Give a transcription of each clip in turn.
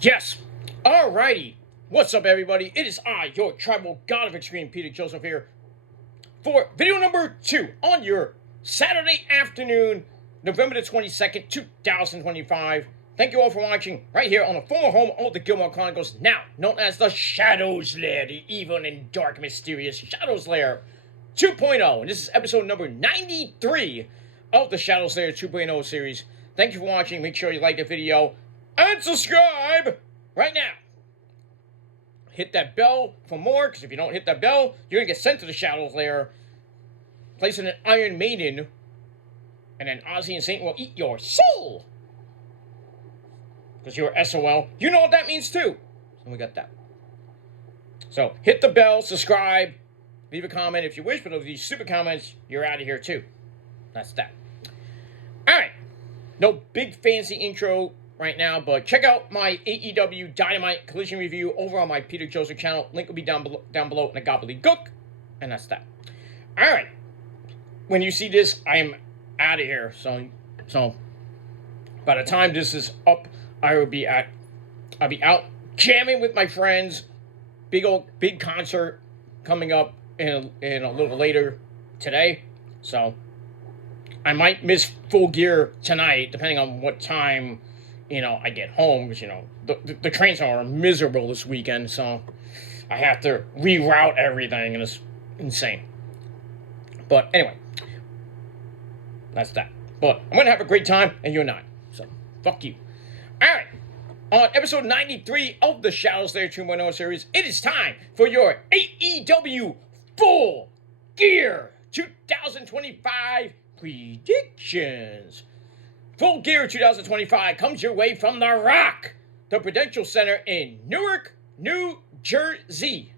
Yes. Alrighty. What's up, everybody? It is I, your tribal god of extreme, Peter Joseph here, for video number 2 on your Saturday afternoon, November the 22nd, 2025. Thank you all for watching right here on the former home of the Gilmore Chronicles, now known as the Shadows Lair, the evil and dark, mysterious Shadows Lair 2.0. And this is episode number 93 of the Shadows Lair 2.0 series. Thank you for watching. Make sure you like the video and subscribe right now. Hit that bell for more, because if you don't hit that bell, you're going to get sent to the Shadows Lair, placing an Iron Maiden, and then Ozzy and Saint will eat your soul. Because you're SOL. You know what that means too. So we got that. So hit the bell, subscribe, leave a comment if you wish, but of these super comments, you're out of here too. That's that. Alright. No big fancy intro right now, but check out my AEW Dynamite Collision review over on my Peter Joseph channel. Link will be down below in the gobbledygook. And that's that. Alright. When you see this, I am out of here. So by the time this is up, I'll be out jamming with my friends. Big concert coming up in a little later today. So I might miss Full Gear tonight, depending on what time I get home, because the trains are miserable this weekend, so I have to reroute everything, and it's insane. But anyway, that's that. But I'm gonna have a great time, and you're not. So fuck you. All right. On episode 93 of the Shadows Lair 2.0 series, it is time for your AEW Full Gear 2025 predictions. Full Gear 2025 comes your way from The Rock, the Prudential Center in Newark, New Jersey.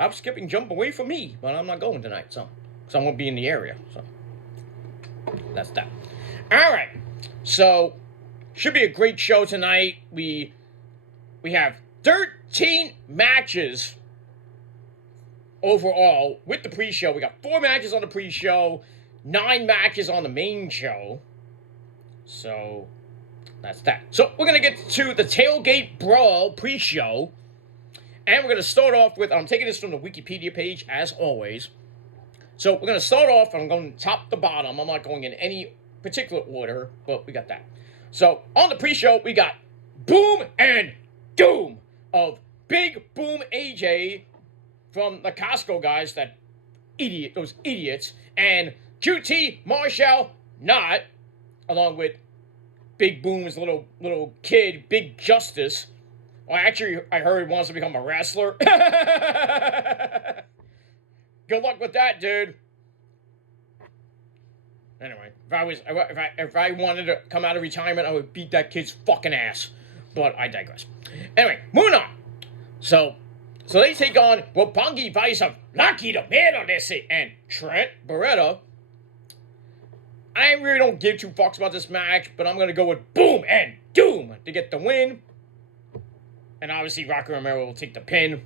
Hop, skip, and jump away from me, but I'm not going tonight, because I won't be in the area. So that's that. All right. So should be a great show tonight. We have 13 matches overall with the pre-show. We got 4 matches on the pre-show, 9 matches on the main show. So that's that. So we're going to get to the Tailgate Brawl pre-show. And we're going to start off with, I'm taking this from the Wikipedia page, as always. So we're going to start off, I'm going top to bottom. I'm not going in any particular order, but we got that. So on the pre-show, we got Boom and Doom of Big Boom AJ from the Costco guys, those idiots, and QT Marshall Not, along with Big Boom's little kid, Big Justice. Well, actually, I heard he wants to become a wrestler. Good luck with that, dude. Anyway, if I wanted to come out of retirement, I would beat that kid's fucking ass. But I digress. Anyway, moving on. So they take on Roppongi Vice of Lucky the Man on this and Trent Beretta. I really don't give 2 fucks about this match, but I'm gonna go with Boom and Doom to get the win. And obviously Rocky Romero will take the pin.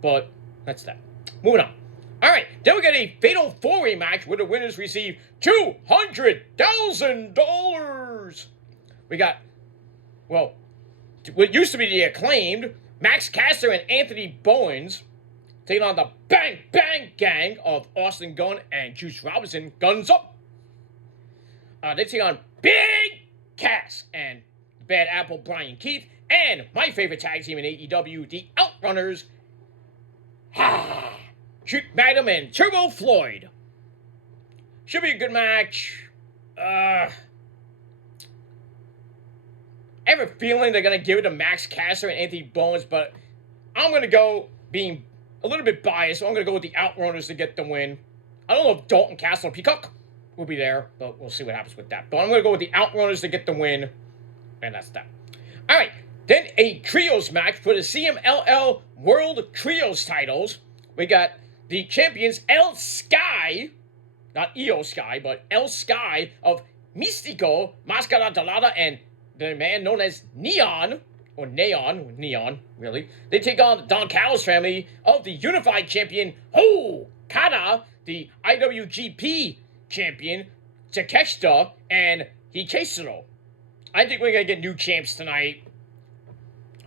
But that's that. Moving on. Alright, then we got a Fatal 4-Way match where the winners receive $200,000. We got, what used to be the Acclaimed, Max Caster and Anthony Bowens, taking on the Bang Bang Gang of Austin Gunn and Juice Robinson. Guns up! They take on Big Cass and Bad Apple Brian Keith, and my favorite tag team in AEW, the Outrunners, Shoot Magnum and Turbo Floyd. Should be a good match. I have a feeling they're going to give it to Max Caster and Anthony Bowens, but I'm going to go being a little bit biased, so I'm going to go with the Outrunners to get the win. I don't know if Dalton Castle or Peacock will be there, but we'll see what happens with that. But I'm going to go with the Outrunners to get the win, and that's that. All right, then a Trios match for the CMLL World Trios titles. We got the champions El Sky, not Io Sky, but El Sky of Místico, Máscara Dorada, and the man known as Neon, or Neon, really. They take on the Don Callis family of the Unified Champion, Okada, the IWGP Champion, Takeshita, and Hikesuro. I think we're going to get new champs tonight.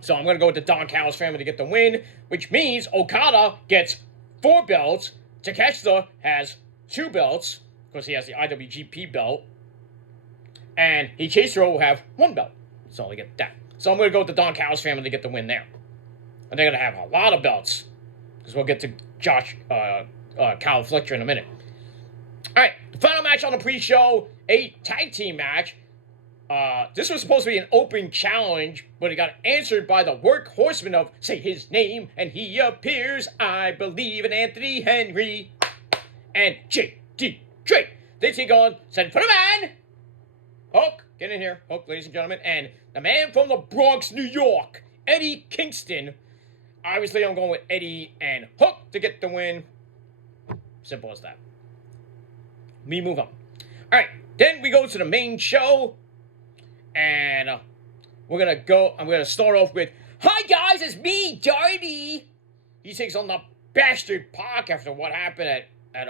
So I'm going to go with the Don Callis family to get the win, which means Okada gets 4 belts. Takeshita has 2 belts, because he has the IWGP belt. And Hichiro will have 1 belt. So they get that. So I'm going to go with the Don Callis family to get the win there. And they're going to have a lot of belts, because we'll get to Kyle Fletcher in a minute. All right, the final match on the pre-show, a tag team match. This was supposed to be an open challenge, but it got answered by the workhorseman of Say His Name, and he appears, I believe, in Anthony Henry and J.D. Drake. They take on Send for the Man, Hook, get in here, Hook, ladies and gentlemen, and the man from the Bronx, New York, Eddie Kingston. Obviously, I'm going with Eddie and Hook to get the win. Simple as that. We move on. All right, then we go to the main show. And I'm going to start off with, hi guys, it's me, Darby. He takes on the bastard Pac after what happened at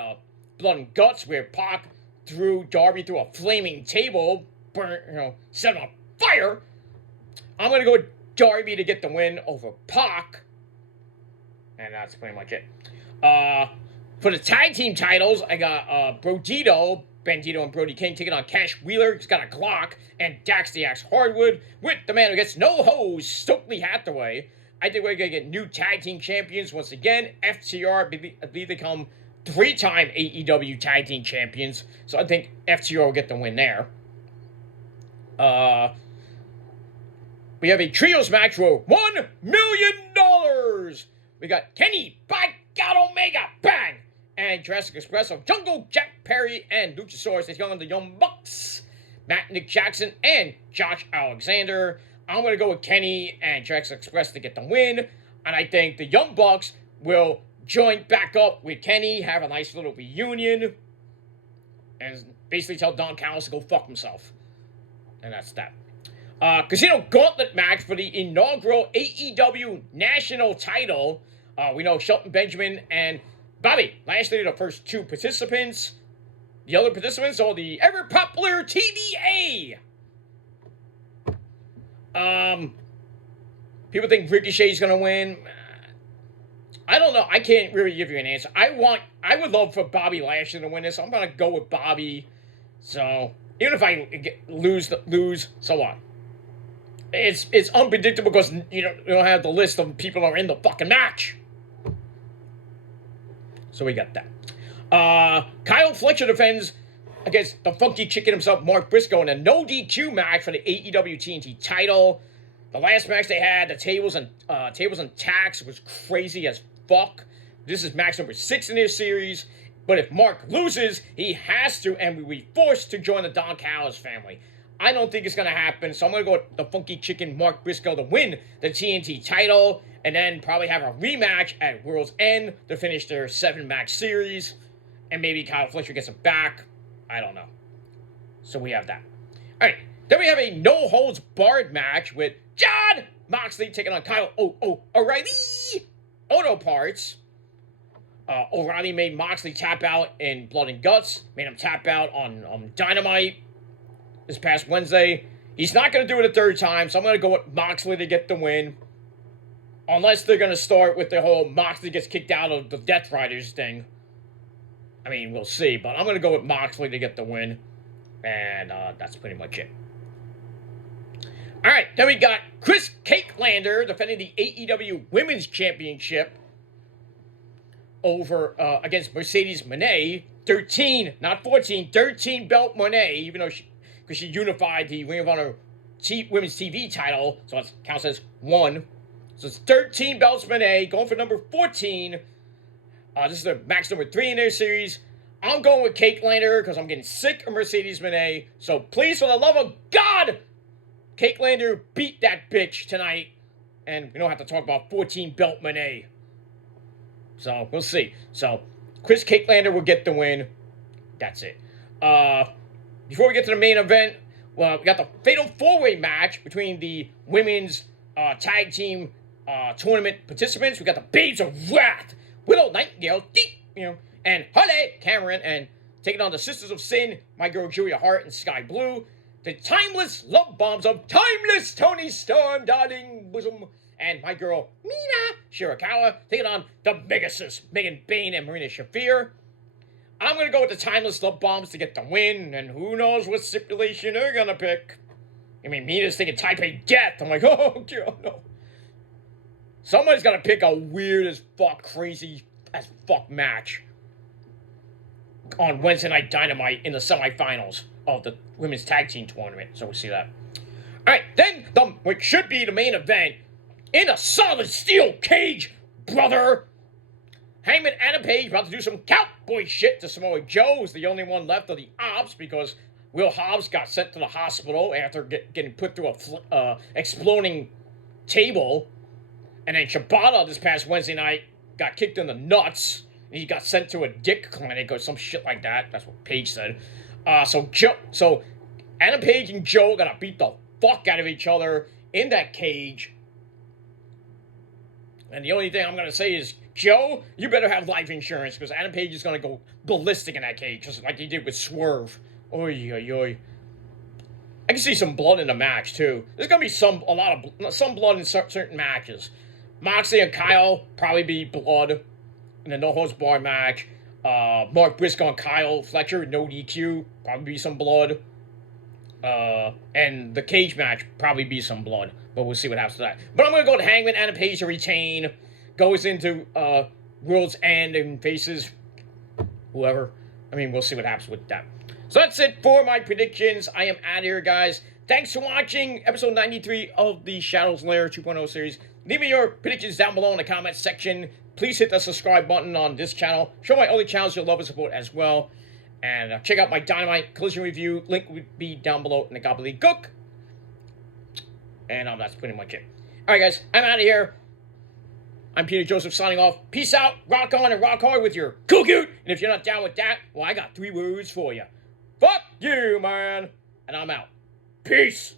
Blood and Guts, where Pac threw Darby through a flaming table, set him on fire. I'm going to go with Darby to get the win over Pac. And that's pretty much it. For the tag team titles, I got Bandito and Brody King taking on Cash Wheeler. He's got a Glock. And Dax the Axe Hardwood with the man who gets no hose, Stokely Hathaway. I think we're going to get new tag team champions once again. FTR, I believe they come 3-time AEW tag team champions. So I think FTR will get the win there. We have a trios match for $1 million. We got Kenny, by God Omega, bang! And Jurassic Express of Jungle, Jack Perry, and Luchasaurus. They take on the Young Bucks, Matt, Nick Jackson, and Josh Alexander. I'm going to go with Kenny and Jurassic Express to get the win. And I think the Young Bucks will join back up with Kenny, have a nice little reunion, and basically tell Don Callis to go fuck himself. And that's that. Casino Gauntlet match for the inaugural AEW National title. We know Shelton Benjamin and Bobby Lashley are the first 2 participants. The other participants are the ever-popular TBA. People think Ricochet's going to win. I don't know. I can't really give you an answer. I would love for Bobby Lashley to win this. I'm going to go with Bobby. So, even if I lose, so what? It's unpredictable because you don't have the list of people that are in the fucking match. So we got that. Kyle Fletcher defends against the funky chicken himself, Mark Briscoe, in a no DQ match for the AEW TNT title. The last match they had, the tables and tacks, was crazy as fuck. This is match number 6 in this series. But if Mark loses, he has to and will be forced to join the Don Callis family. I don't think it's going to happen, so I'm going to go with the funky chicken Mark Briscoe to win the TNT title, and then probably have a rematch at World's End to finish their 7-match series, and maybe Kyle Fletcher gets him back. I don't know. So we have that. All right, then we have a no-holds-barred match with Jon Moxley taking on Kyle O'Reilly. Auto Parts. O'Reilly made Moxley tap out in Blood and Guts, made him tap out on Dynamite this past Wednesday. He's not going to do it a third time, so I'm going to go with Moxley to get the win. Unless they're going to start with the whole Moxley gets kicked out of the Death Riders thing. I mean, we'll see, but I'm going to go with Moxley to get the win. And that's pretty much it. All right, then we got Chris Cakelander defending the AEW Women's Championship over against Mercedes Moné. 13, not 14, 13 belt Moné, even though because she unified the Ring of Honor Women's TV title, so it counts as 1. So it's 13 belts Moné, going for number 14. This is the max number 3 in their series. I'm going with Cakelander because I'm getting sick of Mercedes Moné. So please, for the love of God, Cakelander, beat that bitch tonight. And we don't have to talk about 14 belt Moné. So we'll see. So Chris Cakelander will get the win. That's it. Before we get to the main event, well, we got the Fatal 4-Way match between the women's tag team tournament participants. We got the Babes of Wrath, Willow Nightingale, and Holly Cameron, and taking on the Sisters of Sin, my girl Julia Hart and Sky Blue. the timeless love bombs of timeless Tony Storm, darling bosom, and my girl, Mina Shirakawa, taking on the Megasis, Megan Bayne and Marina Shafir. I'm going to go with the timeless love bombs to get the win, and who knows what stipulation they're going to pick. I mean, Mina's thinking Taipei death. I'm like, oh, God, no. Somebody's got to pick a weird as fuck, crazy as fuck match on Wednesday Night Dynamite in the semifinals of the women's tag team tournament. So we'll see that. All right, then, which should be the main event, in a solid steel cage, brother. Hangman Adam Page about to do some cowboy shit to Samoa Joe, who's the only one left of the Ops because Will Hobbs got sent to the hospital after getting put through a exploding table. And then Shibata this past Wednesday night got kicked in the nuts. And he got sent to a dick clinic or some shit like that. That's what Page said. So Adam Page and Joe are gonna beat the fuck out of each other in that cage. And the only thing I'm gonna say is, Joe, you better have life insurance because Adam Page is gonna go ballistic in that cage, just like he did with Swerve. Oy, oy, oy. I can see some blood in the match too. There's gonna be some blood in certain matches. Moxley and Kyle probably be blood in the no holds barred match. Mark Briscoe and Kyle Fletcher, no DQ, probably be some blood. And the cage match probably be some blood, but we'll see what happens to that. But I'm gonna go to Hangman and Page to retain. Goes into World's End and faces whoever. I mean, we'll see what happens with that. So that's it for my predictions. I am out of here, guys. Thanks for watching episode 93 of the Shadows Lair 2.0 series. Leave me your predictions down below in the comments section. Please hit the subscribe button on this channel. Show my other channels your love and support as well. And check out my Dynamite Collision review. Link will be down below in the gobbledygook. And that's pretty much it. Alright, guys. I'm out of here. I'm Peter Joseph signing off. Peace out. Rock on and rock hard with your cool. And if you're not down with that, well, I got 3 words for you. Fuck you, man. And I'm out. Peace.